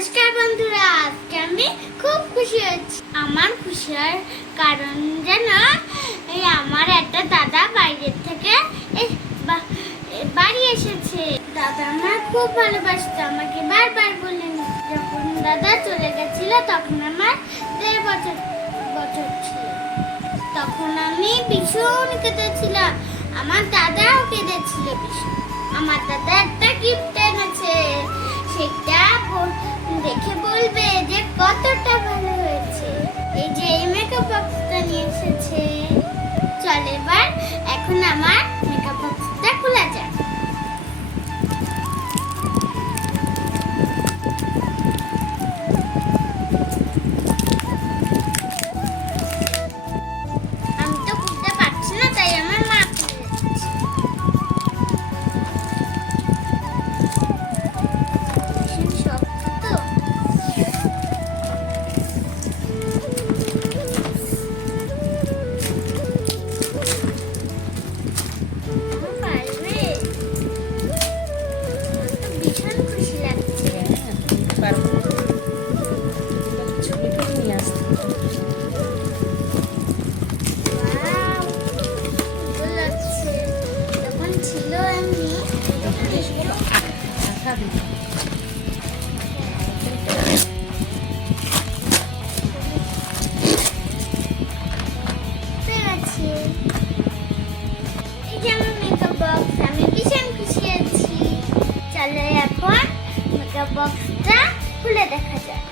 নমস্কার বন্ধুরা, আজকে আমি খুব খুশি হচ্ছি। আমার খুশি হওয়ার কারণ যেন এই আমার একটা দাদা বাইরের থেকে বাড়ি এসেছে। দাদা আমার খুব ভালোবাসতো, আমাকে বারবার বললেন, যখন দাদা চলে গেছিল, তখন আমার দেড় বছর বছর ছিল। তখন আমি ভীষণ কেঁদেছিলাম। আমার দাদাও কেঁদেছিল ভীষণ। আমার দাদা একটা গিফট এনেছে। সেটা দেখে বলবে যে কতটা ভালো বক্স আমি খুশি আছি। চলো এখন মেকআপ বক্সটা খুলে দেখা যাক।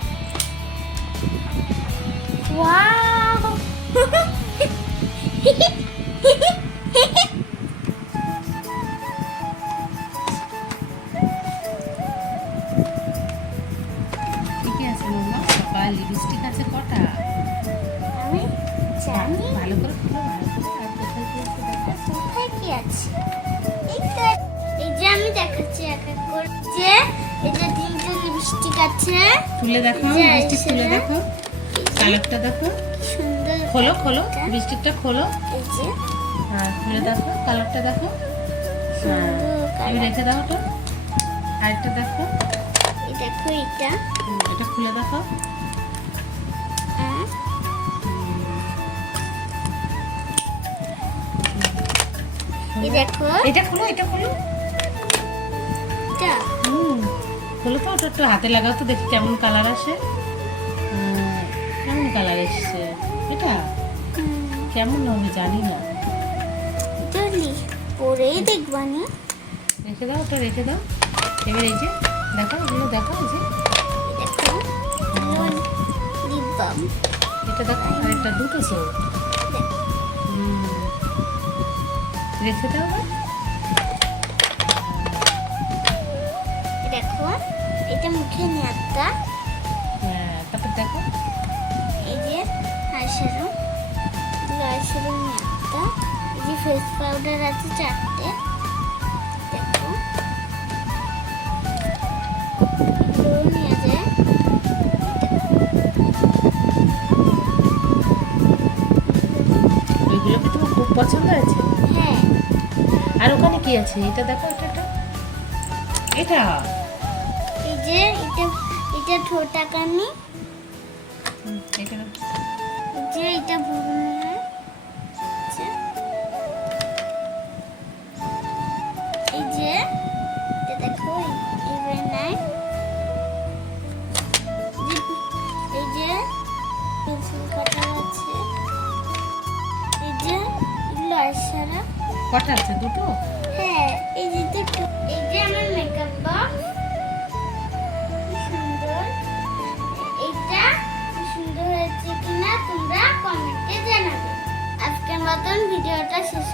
ওয়াও লিপস্টিক আছে কটা? আমি জানি। ভালো করে আছে। এই যে আমি দেখাচ্ছি এক এক করে। যে এই তিনটে লিপস্টিক আছে। তুলে দেখো লিপস্টিক তুলে দেখো। কালারটা দেখো। সুন্দর খোলো খোলো এটা। লিপস্টিকটা খোলো। এই যে। হ্যাঁ খুলে দেখো কালারটা দেখো। হ্যাঁ আমি রেখে দাও তো আরেকটা দেখো। দেখো এটা এটা খুলে দেখো। এটা খোলো? এটা খোলো এটা হুম খোলো তো ওটা একটু হাতে লাগাও তো দেখি কেমন কালার আসে। কেমন কালার এসছে? এটা? কেমন হবে জানি না। চলি পরেই দেখবানি রেখে দাও ওটা রেখে দাও। এবার এই যে দেখো এগুলো দেখো এই যে। এটা দেখো আরেকটা দুটো সো রেখে দাও দেখো এটা মুখে নেয়াটা হ্যাঁ তারপর দেখো। এই যে আইশ্যাডো দুটো আইশ্যাডো নেয়াটা এই যে ফেস পাউডার আছে চারটে। দেখো। নেওয়া যায় ওইগুলো কি তোমার খুব পছন্দ হ্যাঁ আর ওখানে কি আছে? এটা দেখো এটা এটা এটা? এই যে এটা এটা ঠোঁটা কানি এটা যে এটা। এই যে এটা দেখো নাই। এই যে পেন্সিল কাটার আছে এই যে এগুলো কটা আছে? দুটো? হ্যাঁ এই যে দুটো। এই যে আমার মেকআপ বক্স সুন্দর। এইটা কি সুন্দর হয়েছে কিনা তোমরা কমেন্টে জানাবে। আজকের মতন ভিডিওটা শেষ